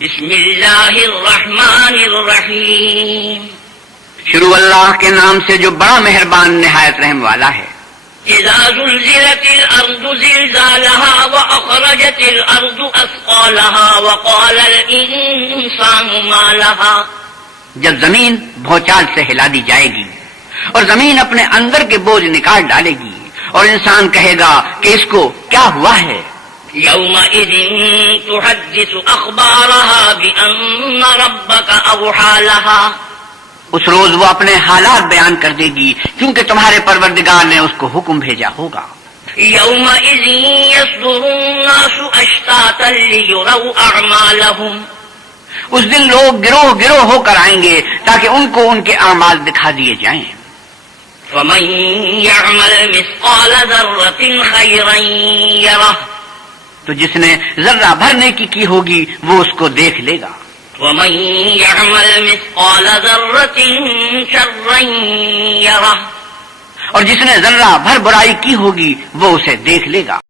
بسم اللہ الرحمن الرحیم، شروع اللہ کے نام سے جو بڑا مہربان نہایت رحم والا ہے۔ اذا زلزلت الارض زلزالها واخرجت الارض اثقالها وقال الانسان ما لها، جب زمین بھونچال سے ہلا دی جائے گی اور زمین اپنے اندر کے بوجھ نکال ڈالے گی اور انسان کہے گا کہ اس کو کیا ہوا ہے۔ یومئذ تحدث اخبارها بان ربك اوحى لها، اس روز وہ اپنے حالات بیان کر دے گی کیونکہ تمہارے پروردگار نے اس کو حکم بھیجا ہوگا۔ یومئذ یصدر الناس اشتاتا لیروا اعمالهم، اس دن لوگ گروہ گروہ ہو کر آئیں گے تاکہ ان کو ان کے اعمال دکھا دیے جائیں۔ فمن يعمل مثقال ذرة خيرا يره، تو جس نے ذرہ بھر نیکی کی ہوگی وہ اس کو دیکھ لے گا، ومن يعمل مثقال ذرة شرا يره، اور جس نے ذرہ بھر برائی کی ہوگی وہ اسے دیکھ لے گا۔